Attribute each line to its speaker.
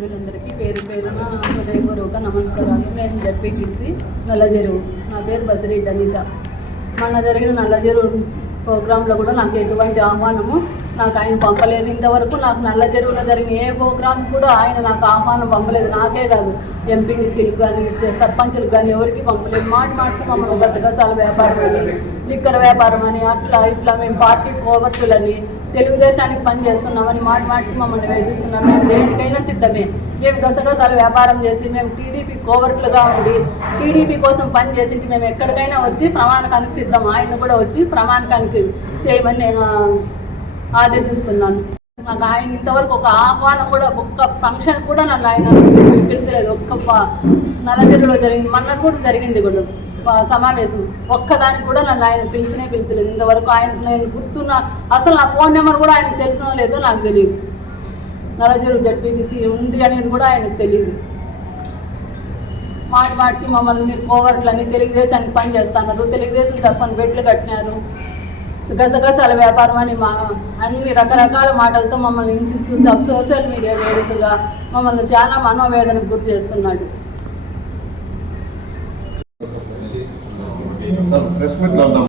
Speaker 1: అందరికీ పేరు పేరున నా హృదయపూర్వక నమస్కారాలు. నేను జడ్పీటీసీ నల్లజెరువు నా పేరు బసిరెడ్డి అనిత. మొన్న జరిగిన నల్లజెరువు ప్రోగ్రాంలో కూడా నాకు ఎటువంటి ఆహ్వానము నాకు ఆయన పంపలేదు. ఇంతవరకు నాకు నల్లజెరువులో జరిగిన ఏ ప్రోగ్రాం కూడా ఆయన నాకు ఆహ్వానం పంపలేదు. నాకే కాదు. ఎంపీటీసీలకు కానీ సర్పంచులకు కానీ ఎవరికి పంపలేదు. మాట మాటకు మమ్మల్ని గసగసాల వ్యాపారం అని లిక్కర్ వ్యాపారం అని అట్లా ఇట్లా మేము పార్టీ పోవచ్చులని తెలుగుదేశానికి పని చేస్తున్నామని మాట మాటి మమ్మల్ని వేధిస్తున్నాం. మేము దేనికైనా సిద్ధమే. మేము గసగసాలు వ్యాపారం చేసి మేము టీడీపీ కోవర్ట్లుగా ఉండి టీడీపీ కోసం పని చేసి మేము ఎక్కడికైనా వచ్చి ప్రమాణకానికి సిద్ధం. ఆయన కూడా వచ్చి ప్రమాణకానికి చేయమని నేను ఆదేశిస్తున్నాను. నాకు ఆయన ఇంతవరకు ఒక ఆహ్వానం కూడా ఒక్క ఫంక్షన్ కూడా నన్ను ఆయన పిలిచలేదు. ఒక్క ప- జరిగింది. మొన్న కూడా జరిగింది కూడా సమావేశం. ఒక్కదానికి కూడా నన్ను ఆయన పిలిచినే పిలిచలేదు. ఇంతవరకు ఆయన నేను గుర్తున్న. అసలు నా ఫోన్ నెంబర్ కూడా ఆయనకు తెలిసిన లేదో నాకు తెలియదు. నల్లజెరువు జడ్పీటీసీ ఉంది అనేది కూడా ఆయనకు తెలియదు. మాటి మాటికి మమ్మల్ని మీరు కోవర్ట్లని తెలుగుదేశానికి పని చేస్తున్నారు. తెలుగుదేశం తప్పని బెట్లు కట్టినారు. గసగసాల వ్యాపారం అని మా అన్ని రకరకాల మాటలతో మమ్మల్ని హింసిస్తూ సోషల్ మీడియా వేదికగా మమ్మల్ని చాలా మనోవేదనకు గురి చేస్తున్నాడు.
Speaker 2: సార్ ప్రెస్ మీట్లో